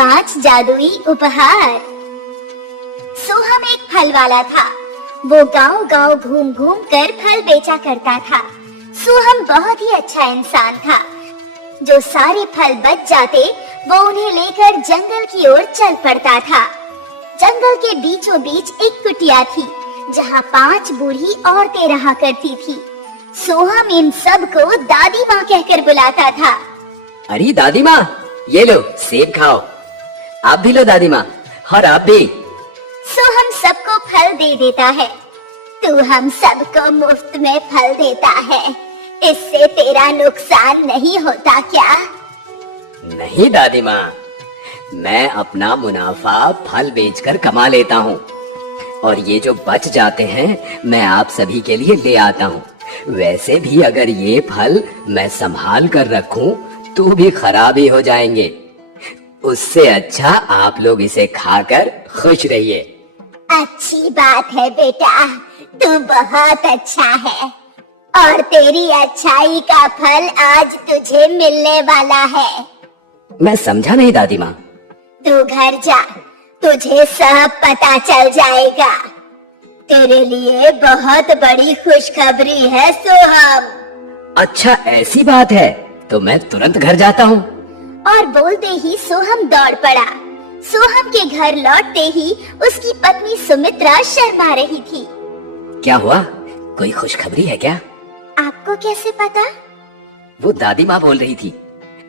5 जादुई उपहार। सोहम एक फल वाला था। वो गांव-गांव घूम-घूम कर फल बेचा करता था। सोहम बहुत ही अच्छा इंसान था। जो सारे फल बच जाते वो उन्हें लेकर जंगल की ओर चल पड़ता था। जंगल के बीचों बीच एक कुटिया थी जहाँ 5 बूढ़ी औरतें रहा करती थी। सोहम इन सब को दादी माँ कहकर बुलाता था। अरे दादी माँ, ये लो सेब खाओ। आप भी लो दादी माँ, और आप भी। सोहम सबको फल दे देता है। तू हम सबको मुफ्त में फल देता है, इससे तेरा नुकसान नहीं होता क्या? नहीं दादी माँ, मैं अपना मुनाफा फल बेचकर कमा लेता हूँ और ये जो बच जाते हैं मैं आप सभी के लिए ले आता हूँ। वैसे भी अगर ये फल मैं संभाल कर रखूं तो भी खराब ही हो जाएंगे। उससे अच्छा आप लोग इसे खाकर खुश रहिए। अच्छी बात है बेटा, तू बहुत अच्छा है और तेरी अच्छाई का फल आज तुझे मिलने वाला है। मैं समझा नहीं दादी माँ। तू घर जा, तुझे सब पता चल जाएगा। तेरे लिए बहुत बड़ी खुशखबरी है सोहम। अच्छा ऐसी बात है तो मैं तुरंत घर जाता हूँ। और बोलते ही सोहम दौड़ पड़ा। सोहम के घर लौटते ही उसकी पत्नी सुमित्रा शर्मा रही थी। क्या हुआ, कोई खुशखबरी है क्या? आपको कैसे पता? वो दादी माँ बोल रही थी,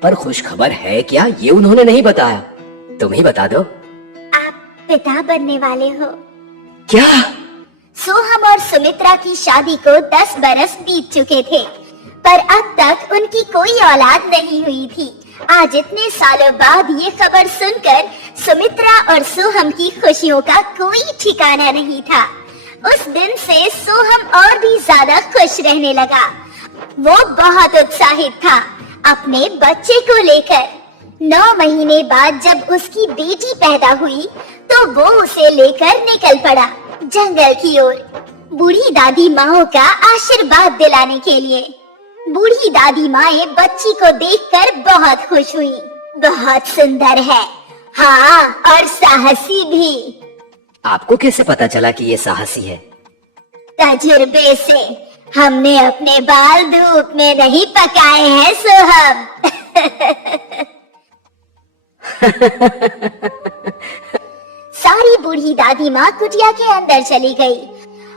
पर खुशखबर है क्या ये उन्होंने नहीं बताया। तुम ही बता दो। आप पिता बनने वाले हो। क्या? सोहम और सुमित्रा की शादी को 10 बरस बीत चुके थे, पर अब तक उनकी कोई औलाद नहीं हुई थी। आज इतने सालों बाद ये खबर सुनकर सुमित्रा और सोहम की खुशियों का कोई ठिकाना नहीं था। उस दिन से सोहम और भी ज्यादा खुश रहने लगा। वो बहुत उत्साहित था अपने बच्चे को लेकर। 9 महीने बाद जब उसकी बेटी पैदा हुई तो वो उसे लेकर निकल पड़ा जंगल की ओर, बूढ़ी दादी माओ का आशीर्वाद दिलाने के लिए। बूढ़ी दादी माए बच्ची को देखकर बहुत खुश हुई। बहुत सुंदर है, हाँ, और साहसी भी। आपको कैसे पता चला कि ये साहसी है? तजुर्बे से। हमने अपने बाल धूप में नहीं पकाए हैं सोहम। सारी बूढ़ी दादी माँ कुटिया के अंदर चली गई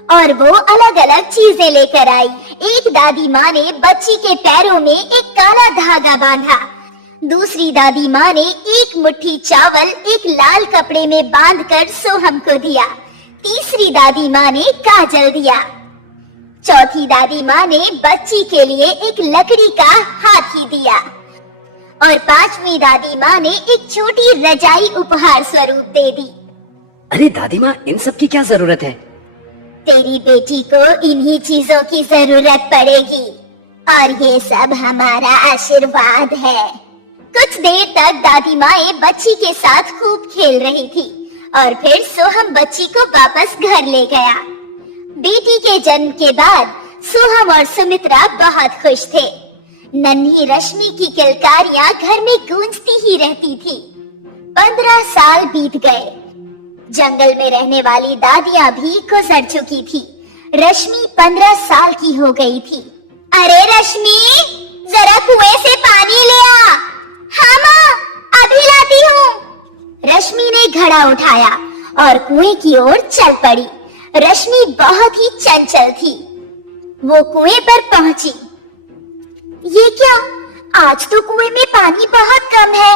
और वो अलग अलग चीजें लेकर आई। एक दादी माँ ने बच्ची के पैरों में एक काला धागा बांधा। दूसरी दादी माँ ने एक मुट्ठी चावल एक लाल कपड़े में बांधकर सोहम को दिया। तीसरी दादी माँ ने काजल दिया। चौथी दादी माँ ने बच्ची के लिए एक लकड़ी का हाथी दिया और 5वीं दादी माँ ने एक छोटी रजाई उपहार स्वरूप दे दी। अरे दादी माँ, इन सब की क्या जरूरत है? तेरी बेटी को इन्हीं चीजों की जरूरत पड़ेगी और ये सब हमारा आशीर्वाद है। कुछ देर तक दादी माँ बच्ची के साथ खूब खेल रही थी और फिर सोहम बच्ची को वापस घर ले गया। बेटी के जन्म के बाद सोहम और सुमित्रा बहुत खुश थे। नन्ही रश्मि की किलकारियां घर में गूंजती ही रहती थी। 15 साल बीत गए। जंगल में रहने वाली दादियां भी गुजर चुकी थी। रश्मि 15 साल की हो गई थी। अरे रश्मि, जरा कुएं से पानी ले आ। हाँ माँ, अभी लाती हूँ। रश्मि ने घड़ा उठाया और कुएं की ओर चल पड़ी। रश्मि बहुत ही चंचल थी। वो कुएं पर पहुंची। ये क्या, आज तो कुएं में पानी बहुत कम है।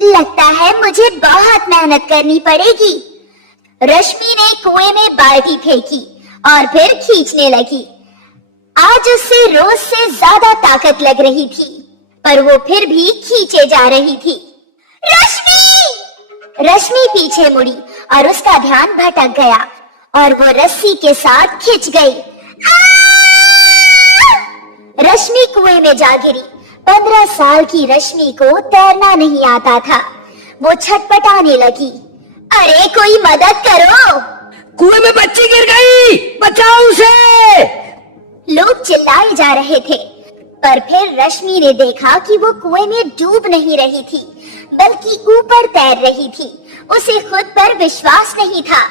लगता है मुझे बहुत मेहनत करनी पड़ेगी। रश्मि ने कुएं में बाल्टी फेंकी और फिर खींचने लगी। आज उससे रोज से ज्यादा ताकत लग रही थी, पर वो फिर भी खींचे जा रही थी। रश्मि! रश्मि पीछे मुड़ी और उसका ध्यान भटक गया और वो रस्सी के साथ खिंच गई। रश्मि कुएं में जा गिरी। 15 साल की रश्मि को तैरना नहीं आता था। वो छटपटाने लगी। अरे कोई मदद करो! कुएं में बच्ची गिर गई, बचाओ उसे! लोग चिल्लाए जा रहे थे, पर फिर रश्मि ने देखा कि वो कुएं में डूब नहीं रही थी। बल्कि ऊपर तैर रही थी। उसे खुद पर विश्वास नहीं था,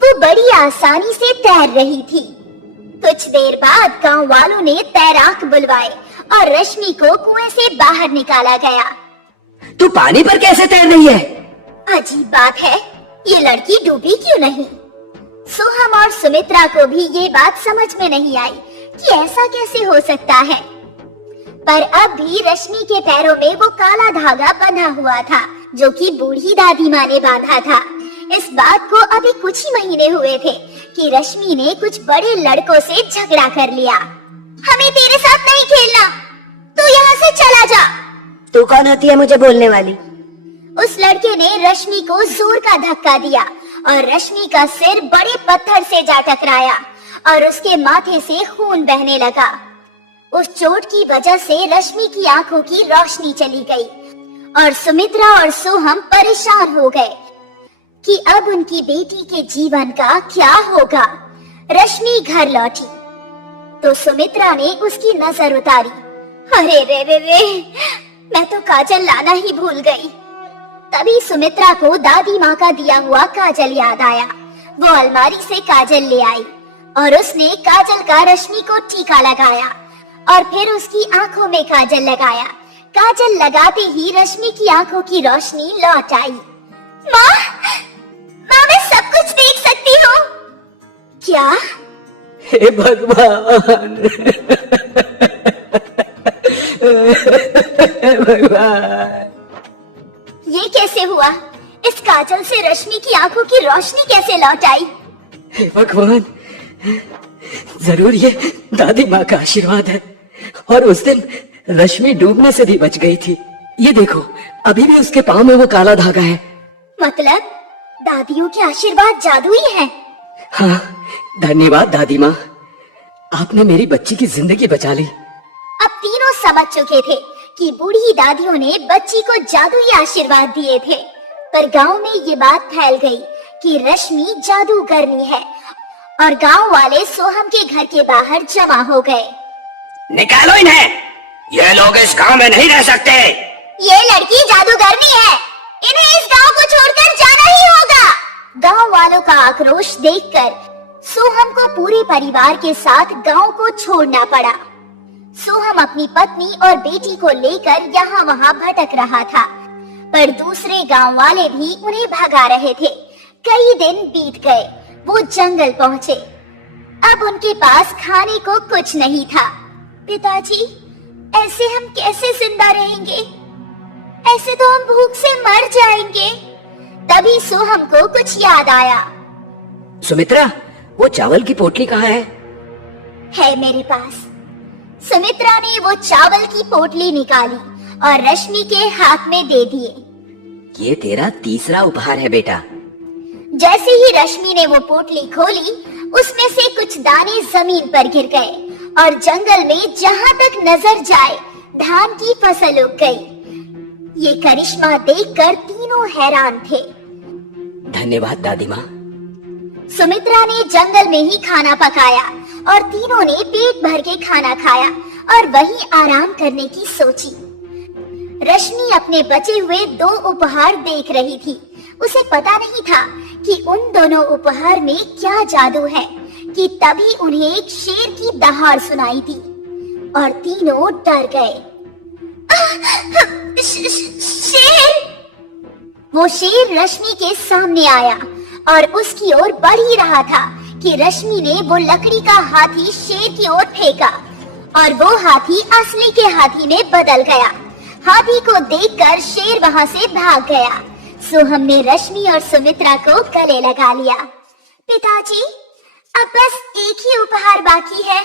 वो बड़ी आसानी से तैर रही थी। कुछ देर बाद गांव वालों ने तैराक बुलवाए और रश्मि को कुएं से बाहर निकाला गया। तू पानी पर कैसे तैर रही है? अजीब बात है, ये लड़की डूबी क्यों नहीं? सोहम और सुमित्रा को भी ये बात समझ में नहीं आई कि ऐसा कैसे हो सकता है। पर अब भी रश्मि के पैरों में वो काला धागा बंधा हुआ था जो कि बूढ़ी दादी माँ ने बांधा था। इस बात को अभी कुछ ही महीने हुए थे कि रश्मि ने कुछ बड़े लड़कों से झगड़ा कर लिया। हमें तेरे साथ नहीं खेलना, तू यहाँ से चला जा। तू कौन होती है मुझे बोलने वाली? उस लड़के ने रश्मि को जोर का धक्का दिया और रश्मि का सिर बड़े पत्थर से जा टकराया और उसके माथे से खून बहने लगा। उस चोट की वजह से रश्मि की आंखों की रोशनी चली गई और सुमित्रा और सोहम परेशान हो गए कि अब उनकी बेटी के जीवन का क्या होगा। रश्मि घर लौटी तो सुमित्रा ने उसकी नजर उतारी। अरे रे रे रे, मैं तो काजल लाना ही भूल गई। तभी सुमित्रा को दादी माँ का दिया हुआ काजल याद आया। वो अलमारी से काजल ले आई और उसने काजल का रश्मि को टीका लगाया और फिर उसकी आंखों में काजल लगाया। काजल लगाते ही रश्मि की आंखों की रोशनी लौट आई। माँ, माँ मैं सब कुछ देख सकती हूँ। क्या? हे भगवान, भगवान, ये कैसे हुआ? इस काजल से रश्मि की आंखों की रोशनी कैसे लौट आई? हे भगवान, जरूर ये दादी माँ का आशीर्वाद है। और उस दिन रश्मि डूबने से भी बच गई थी। ये देखो, अभी भी उसके पाँव में वो काला धागा है। मतलब दादियों के आशीर्वाद जादुई है। हाँ, धन्यवाद दादी माँ, आपने मेरी बच्ची की जिंदगी बचा ली। अब तीनों समझ चुके थे कि बूढ़ी दादियों ने बच्ची को जादुई आशीर्वाद दिए थे। पर गांव में ये बात फैल गई कि रश्मि जादूगरनी है और गांव वाले सोहम के घर के बाहर जमा हो गए। निकालो इन्हें, ये लोग इस गांव में नहीं रह सकते। ये लड़की जादूगरनी है, इन्हें इस गांव को छोड़कर जाना ही होगा। गांव वालों का आक्रोश देखकर सोहम को पूरे परिवार के साथ गांव को छोड़ना पड़ा। सोहम अपनी पत्नी और बेटी को लेकर यहाँ वहाँ भटक रहा था, पर दूसरे गांव वाले भी उन्हें भगा रहे थे। कई दिन बीत गए, वो जंगल पहुँचे। अब उनके पास खाने को कुछ नहीं था। पिताजी, ऐसे हम कैसे जिंदा रहेंगे? ऐसे तो हम भूख से मर जाएंगे। तभी सोहम को कुछ याद आया। सुमित्रा, वो चावल की पोटली कहाँ है? है मेरे पास। सुमित्रा ने वो चावल की पोटली निकाली और रश्मि के हाथ में दे दिए। ये तेरा तीसरा उपहार है बेटा। जैसे ही रश्मि ने वो पोटली खोली, उसमें से कुछ दाने जमीन पर गिर गए और जंगल में जहाँ तक नजर जाए धान की फसल उग गई। ये करिश्मा देखकर तीनों हैरान थे। धन्यवाद दादी माँ। सुमित्रा ने जंगल में ही खाना पकाया और तीनों ने पेट भर के खाना खाया और वहीं आराम करने की सोची। रश्मि अपने बचे हुए 2 उपहार देख रही थी। उसे पता नहीं था कि उन दोनों उपहार में क्या जादू है कि तभी उन्हें एक शेर की दहाड़ सुनाई दी और तीनों डर गए। शेर! वो शेर रश्मि के सामने आया और उसकी ओर बढ़ ही रहा था कि रश्मि ने वो लकड़ी का हाथी शेर की ओर फेंका और वो हाथी असली के हाथी में बदल गया। हाथी को देखकर शेर वहां से भाग गया। सोहम ने रश्मि और सुमित्रा को गले लगा लिया। पिताजी, अब बस एक ही उपहार बाकी है।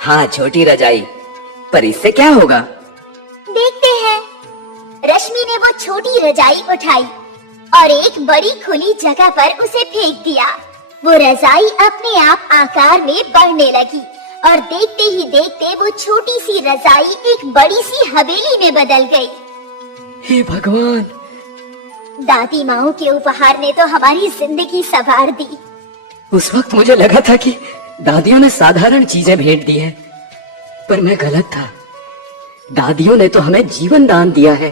हाँ, छोटी रजाई, पर इससे क्या होगा? देखते हैं। रश्मि ने वो छोटी रजाई उठाई और एक बड़ी खुली जगह पर उसे फेंक दिया। वो रजाई अपने आप आकार में बढ़ने लगी और देखते ही देखते वो छोटी सी रजाई एक बड़ी सी हवेली में बदल गई। हे भगवान! दादी माओ के उपहार ने तो हमारी जिंदगी संवार दी। उस वक्त मुझे लगा था कि दादियों ने साधारण चीजें भेंट दी है, पर मैं गलत था। दादियों ने तो हमें जीवन दान दिया है।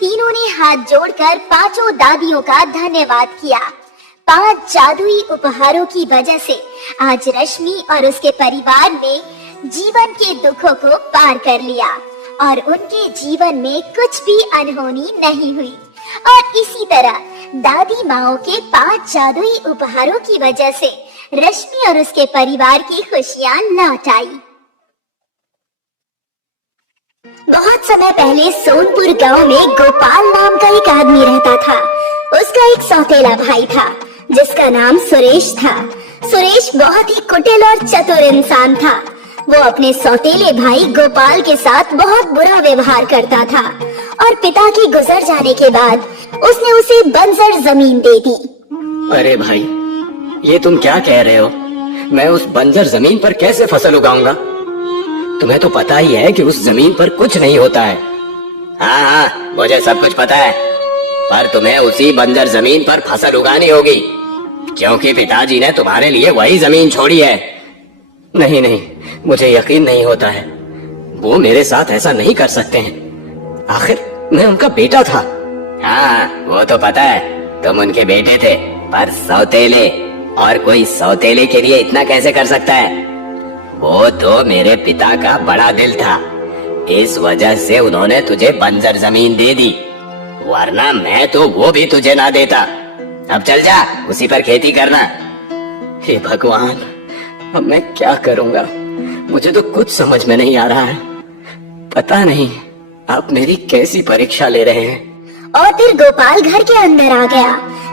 तीनों ने हाथ जोड़कर पांचों दादियों का धन्यवाद किया। 5 जादुई उपहारों की वजह से आज रश्मि और उसके परिवार ने जीवन के दुखों को पार कर लिया और उनके जीवन में कुछ भी अनहोनी नहीं हुई। और इसी तरह दादी माओ के 5 जादुई उपहारों की वजह से रश्मि और उसके परिवार की खुशियां लौट आई। बहुत समय पहले सोनपुर गांव में गोपाल नाम का एक आदमी रहता था। उसका एक सौतेला भाई था जिसका नाम सुरेश था। सुरेश बहुत ही कुटिल और चतुर इंसान था। वो अपने सौतेले भाई गोपाल के साथ बहुत बुरा व्यवहार करता था और पिता के गुजर जाने के बाद उसने उसे बंजर जमीन दे दी। अरे भाई, ये तुम क्या कह रहे हो? मैं उस बंजर जमीन पर कैसे फसल उगाऊंगा? तुम्हें तो पता ही है कि उस जमीन पर कुछ नहीं होता है। हाँ, मुझे सब कुछ पता है, पर तुम्हें उसी बंजर जमीन पर फसल उगानी होगी, क्योंकि पिताजी ने तुम्हारे लिए वही जमीन छोड़ी है। नहीं नहीं, मुझे यकीन नहीं होता है। वो मेरे साथ ऐसा नहीं कर सकते हैं। आखिर मैं उनका बेटा था। हाँ, वो तो पता है, तुम उनके बेटे थे, पर सौतेले। और कोई सौतेले के लिए इतना कैसे कर सकता है? वो तो मेरे पिता का बड़ा दिल था, इस वजह से उन्होंने तुझे बंजर जमीन दे दी, वरना मैं तो वो भी तुझे ना देता। अब चल जा, उसी पर खेती करना। हे भगवान, अब मैं क्या करूंगा? मुझे तो कुछ समझ में नहीं आ रहा है। पता नहीं आप मेरी कैसी परीक्षा ले रहे हैं। और फिर गोपाल घर के अंदर आ गया।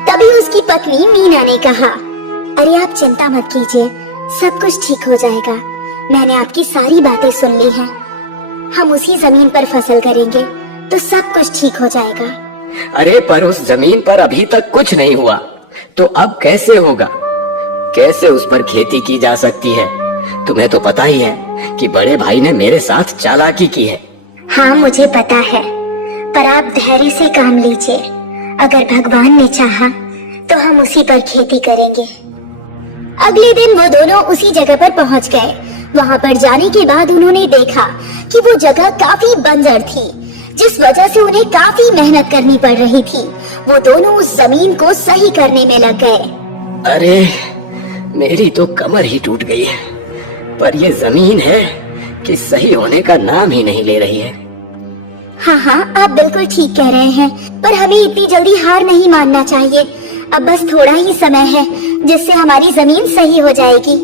तभी उसकी पत्नी मीना ने कहा, अरे आप चिंता मत कीजिए, सब कुछ ठीक हो जाएगा। मैंने आपकी सारी बातें सुन ली हैं। हम उसी जमीन पर फसल करेंगे तो सब कुछ ठीक हो जाएगा। अरे पर उस जमीन पर अभी तक कुछ नहीं हुआ, तो अब कैसे होगा? कैसे उस पर खेती की जा सकती है? तुम्हें तो पता ही है कि बड़े भाई ने मेरे साथ चालाकी की है। हाँ, मुझे पता है, पर आप धैर्य से काम लीजिए। अगर भगवान ने चाहा तो हम उसी पर खेती करेंगे। अगले दिन वो दोनों उसी जगह पर पहुंच गए। वहां पर जाने के बाद उन्होंने देखा कि वो जगह काफी बंजर थी, जिस वजह से उन्हें काफी मेहनत करनी पड़ रही थी। वो दोनों उस जमीन को सही करने में लग गए। अरे, मेरी तो कमर ही टूट गई है, पर ये जमीन है कि सही होने का नाम ही नहीं ले रही है। हाँ, आप बिल्कुल ठीक कह रहे हैं, पर हमें इतनी जल्दी हार नहीं मानना चाहिए। अब बस थोड़ा ही समय है जिससे हमारी जमीन सही हो जाएगी।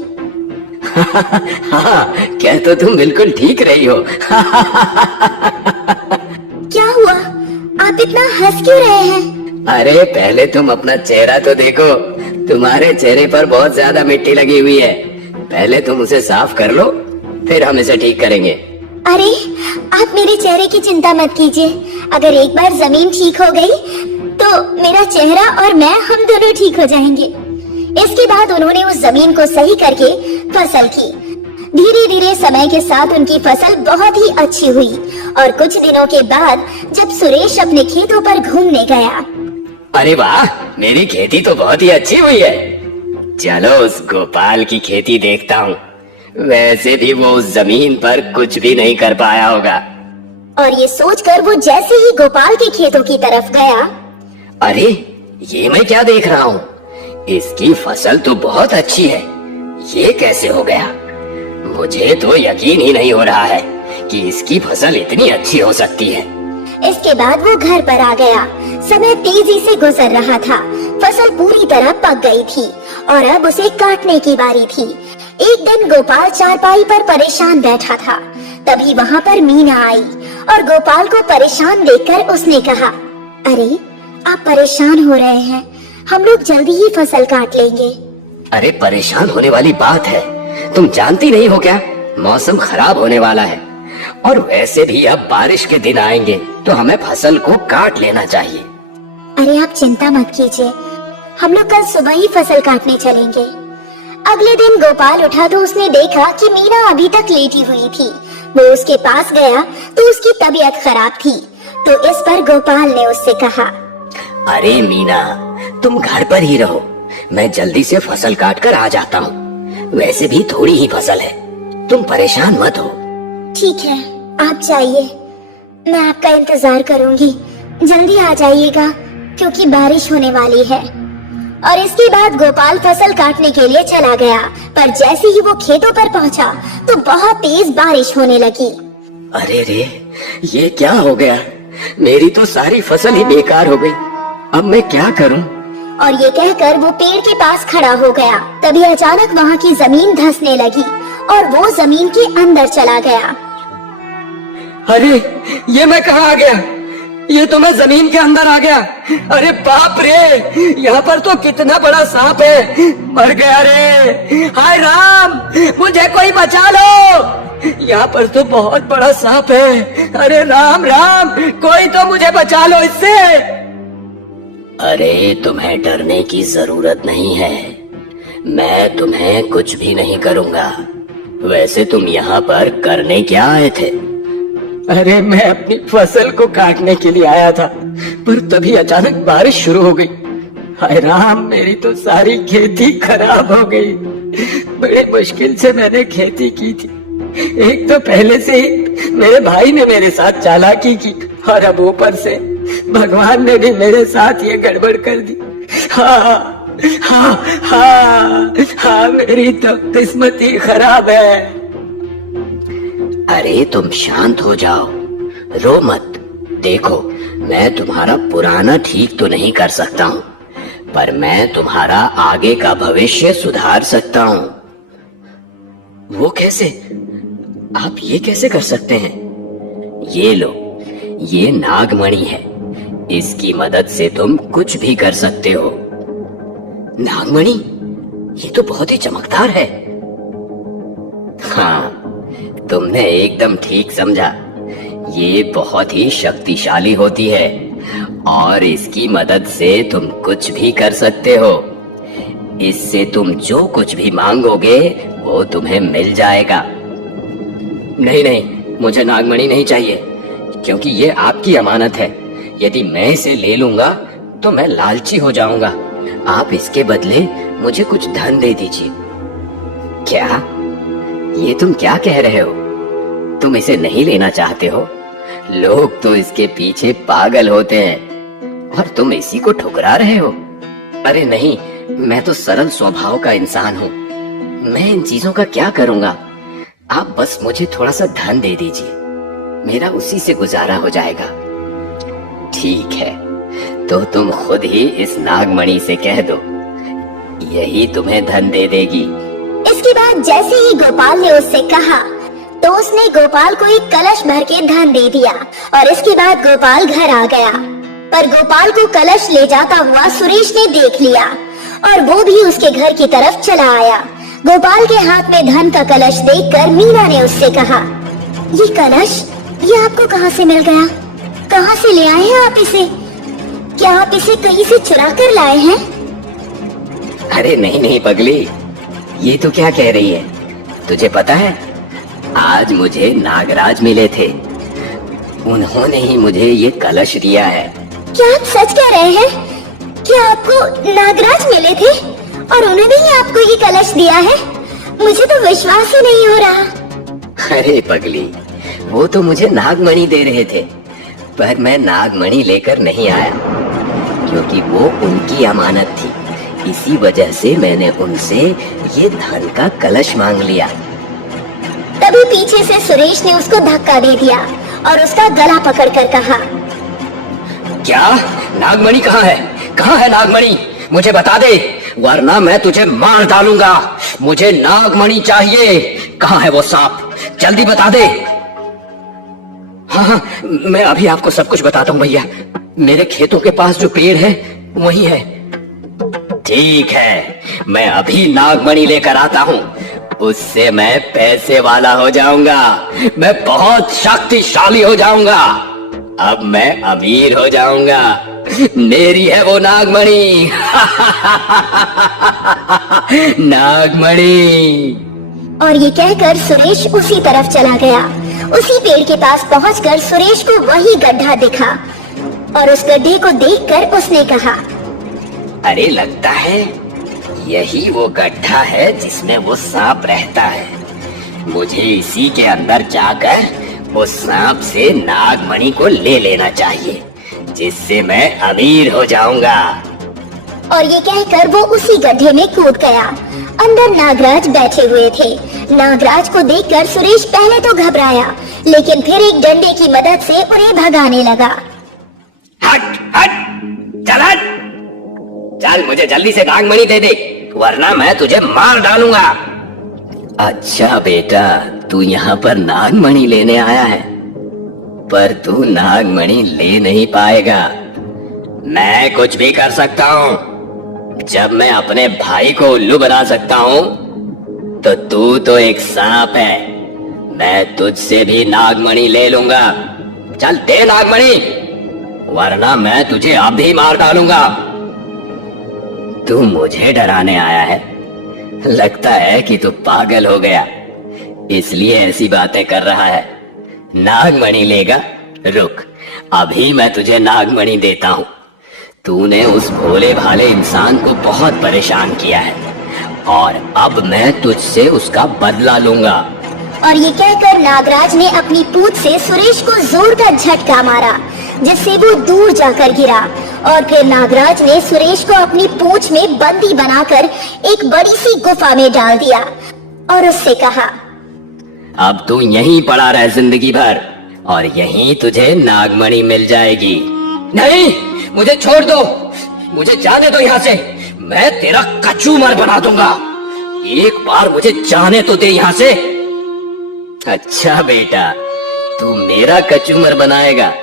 हाँ, क्या तो तुम बिल्कुल ठीक रही हो। क्या हुआ? आप इतना हंस क्यों रहे हैं? अरे पहले तुम अपना चेहरा तो देखो, तुम्हारे चेहरे पर बहुत ज्यादा मिट्टी लगी हुई है। पहले तुम उसे साफ कर लो, फिर हम इसे ठीक करेंगे। अरे, आप मेरे चेहरे की चिंता मत कीजिए। अगर एक बार जमीन ठीक हो गई तो मेरा चेहरा और मैं, हम दोनों ठीक हो जाएंगे। इसके बाद उन्होंने उस जमीन को सही करके फसल की। धीरे धीरे समय के साथ उनकी फसल बहुत ही अच्छी हुई और कुछ दिनों के बाद जब सुरेश अपने खेतों पर घूमने गया, अरे वाह, मेरी खेती तो बहुत ही अच्छी हुई है। चलो उस गोपाल की खेती देखता हूँ। वैसे भी वो उस जमीन पर कुछ भी नहीं कर पाया होगा। और ये सोचकर वो जैसे ही गोपाल के खेतों की तरफ गया, अरे ये मैं क्या देख रहा हूँ? इसकी फसल तो बहुत अच्छी है, ये कैसे हो गया? मुझे तो यकीन ही नहीं हो रहा है कि इसकी फसल इतनी अच्छी हो सकती है। इसके बाद वो घर पर आ गया। समय तेजी से गुजर रहा था। फसल पूरी तरह पक गई थी और अब उसे काटने की बारी थी। एक दिन गोपाल चारपाई पर परेशान बैठा था। तभी वहाँ पर मीना आई और गोपाल को परेशान देखकर उसने कहा, अरे आप परेशान हो रहे हैं, हम लोग जल्दी ही फसल काट लेंगे। अरे परेशान होने वाली बात है, तुम जानती नहीं हो क्या? मौसम खराब होने वाला है और वैसे भी अब बारिश के दिन आएंगे, तो हमें फसल को काट लेना चाहिए। अरे आप चिंता मत कीजिए, हम लोग कल सुबह ही फसल काटने चलेंगे। अगले दिन गोपाल उठा तो उसने देखा कि मीना अभी तक लेटी हुई थी। वो उसके पास गया तो उसकी तबीयत खराब थी। तो इस पर गोपाल ने उससे कहा, अरे मीना, तुम घर पर ही रहो, मैं जल्दी से फसल काट कर आ जाता हूँ। वैसे भी थोड़ी ही फसल है, तुम परेशान मत हो। ठीक है, आप जाइए, मैं आपका इंतजार करूंगी। जल्दी आ जाइएगा क्योंकि बारिश होने वाली है। और इसके बाद गोपाल फसल काटने के लिए चला गया, पर जैसे ही वो खेतों पर पहुंचा तो बहुत तेज बारिश होने लगी। अरे रे, ये क्या हो गया? मेरी तो सारी फसल ही बेकार हो गई। अब मैं क्या करूं? और ये कहकर वो पेड़ के पास खड़ा हो गया। तभी अचानक वहाँ की जमीन धंसने लगी और वो जमीन के अंदर चला गया। अरे, ये मैं कहाँ आ गया? ये तो मैं जमीन के अंदर आ गया। अरे बाप रे, यहाँ पर तो कितना बड़ा सांप है। मर गया रे। हाय राम, मुझे कोई बचा लो। यहाँ पर तो बहुत बड़ा सांप है। अरे राम राम, कोई तो मुझे बचा लो इससे। अरे तुम्हें डरने की जरूरत नहीं है, मैं तुम्हें कुछ भी नहीं करूँगा। वैसे तुम यहाँ पर करने क्या आए थे? अरे मैं अपनी फसल को काटने के लिए आया था, पर तभी अचानक बारिश शुरू हो गई। हाय राम, मेरी तो सारी खेती खराब हो गई। बड़े मुश्किल से मैंने खेती की थी। एक तो पहले से ही मेरे भाई ने मेरे साथ चालाकी की, और अब ऊपर से भगवान ने भी मेरे साथ ये गड़बड़ कर दी। हाँ हाँ हाँ हाँ, मेरी तो किस्मत ही खराब है। अरे तुम शांत हो जाओ, रो मत। देखो, मैं तुम्हारा पुराना ठीक तो नहीं कर सकता हूँ, पर मैं तुम्हारा आगे का भविष्य सुधार सकता हूँ। वो कैसे? आप ये कैसे कर सकते हैं? ये लो, ये नागमणि है। इसकी मदद से तुम कुछ भी कर सकते हो। नागमणि? ये तो बहुत ही चमकदार है। हाँ, तुमने एकदम ठीक समझा। ये बहुत ही शक्तिशाली होती है और इसकी मदद से तुम कुछ भी कर सकते हो। इससे तुम जो कुछ भी मांगोगे वो तुम्हें मिल जाएगा। नहीं नहीं, मुझे नागमणि नहीं चाहिए, क्योंकि ये आपकी अमानत है। यदि मैं इसे ले लूंगा तो मैं लालची हो जाऊंगा। आप इसके बदले मुझे कुछ धन दे दीजिए। क्या? ये तुम क्या कह रहे हो? तुम इसे नहीं लेना चाहते हो? लोग तो इसके पीछे पागल होते हैं और तुम इसी को ठुकरा रहे हो। अरे नहीं, मैं तो सरल स्वभाव का इंसान हूँ। मैं इन चीजों का क्या करूँगा? आप बस मुझे थोड़ा सा धन दे दीजिए, मेरा उसी से गुजारा हो जाएगा। ठीक है, तो तुम खुद ही इस नागमणि से कह दो, यही तुम्हें धन दे देगी। इसके बाद जैसे ही गोपाल ने उससे कहा तो उसने गोपाल को एक कलश भर के धन दे दिया। और इसके बाद गोपाल घर आ गया, पर गोपाल को कलश ले जाता हुआ सुरेश ने देख लिया और वो भी उसके घर की तरफ चला आया। गोपाल के हाथ में धन का कलश देखकर मीना ने उससे कहा, ये कलश, ये आपको कहाँ से मिल गया? कहाँ से ले आए हैं आप इसे? क्या आप इसे कहीं से चुरा कर लाए हैं? अरे नहीं नहीं पगली, ये तो क्या कह रही है? तुझे पता है, आज मुझे नागराज मिले थे। उन्होंने ही मुझे ये कलश दिया है। क्या आप सच कह रहे हैं? क्या आपको नागराज मिले थे और उन्होंने ही आपको ये कलश दिया है? मुझे तो विश्वास ही नहीं हो रहा। अरे पगली, वो तो मुझे नागमणि दे रहे थे, पर मैं नागमणि लेकर नहीं आया, क्योंकि वो उनकी अमानत थी। इसी वजह से मैंने उनसे ये धन का कलश मांग लिया। तभी पीछे से सुरेश ने उसको धक्का दे दिया और उसका गला पकड़कर कहा, क्या? नागमणि कहाँ है? कहाँ है नागमणि? मुझे बता दे, वरना मैं तुझे मार डालूंगा। मुझे नागमणि चाहिए। कहाँ है वो सांप? जल्दी बता दे। हाँ हाँ, मैं अभी आपको सब कुछ बताता हूँ भैया। मेरे खेतों के पास जो पेड़ है वही है। ठीक है, मैं अभी नागमणि लेकर आता हूँ। उससे मैं पैसे वाला हो जाऊंगा। मैं बहुत शक्तिशाली हो जाऊंगा। अब मैं अमीर हो जाऊंगा। मेरी है वो नागमणि। नागमणि। और ये कहकर सुरेश उसी तरफ चला गया। उसी पेड़ के पास पहुंचकर सुरेश को वही गड्ढा दिखा और उस गड्ढे को देखकर उसने कहा, अरे लगता है यही वो गड्ढा है जिसमें वो सांप रहता है। मुझे इसी के अंदर जाकर उस सांप से नागमणि को ले लेना चाहिए। जिससे मैं अमीर हो जाऊंगा। और ये कहकर वो उसी गड्ढे में कूद गया। अंदर नागराज बैठे हुए थे। नागराज को देखकर सुरेश पहले तो घबराया, लेकिन फिर एक डंडे की मदद से उन्हें भगाने लगा। हट हट, चल हट, चल मुझे जल्दी से नागमणि दे दे, वरना मैं तुझे मार डालूंगा। अच्छा बेटा, तू यहाँ पर नागमणि लेने आया है, पर तू नागमणि ले नहीं पाएगा। मैं कुछ भी कर सकता हूँ। जब मैं अपने भाई को उल्लू बना सकता हूँ, तो तू तो एक सांप है। मैं तुझसे भी नागमणि ले लूंगा। चल दे नागमणि, वरना मैं तुझे अभी मार डालूंगा। तू मुझे डराने आया है? लगता है कि तू पागल हो गया, इसलिए ऐसी बातें कर रहा है। नागमणि लेगा? रुक, अभी मैं तुझे नागमणि देता हूँ। तूने उस भोले भाले इंसान को बहुत परेशान किया है, और अब मैं तुझसे उसका बदला लूंगा। और ये कहकर नागराज ने अपनी पूंछ से सुरेश को जोर का झटका मारा, जिससे वो दूर जाकर गिरा। और फिर नागराज ने सुरेश को अपनी पूंछ में बंदी बनाकर एक बड़ी सी गुफा में डाल दिया और उससे कहा, अब तू यहीं पड़ा रह जिंदगी भर, और यहीं तुझे नागमणि मिल जाएगी। नहीं, मुझे छोड़ दो, मुझे जाने दो यहाँ से। मैं तेरा कचूमर बना दूंगा। एक बार मुझे जाने तो दे यहाँ से। अच्छा बेटा, तू मेरा कचूमर बनाएगा?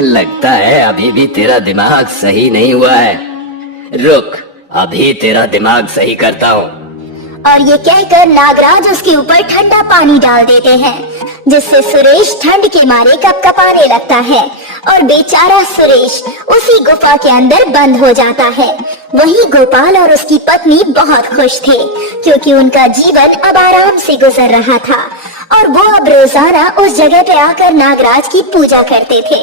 लगता है अभी भी तेरा दिमाग सही नहीं हुआ है। रुक, अभी तेरा दिमाग सही करता हूँ। और ये कहकर नागराज उसके ऊपर ठंडा पानी डाल देते हैं, जिससे सुरेश ठंड के मारे कपकपाने लगता है और बेचारा सुरेश उसी गुफा के अंदर बंद हो जाता है। वहीं गोपाल और उसकी पत्नी बहुत खुश थे, क्योंकि उनका जीवन अब आराम से गुजर रहा था और वो अब रोजाना उस जगह पे आकर नागराज की पूजा करते थे।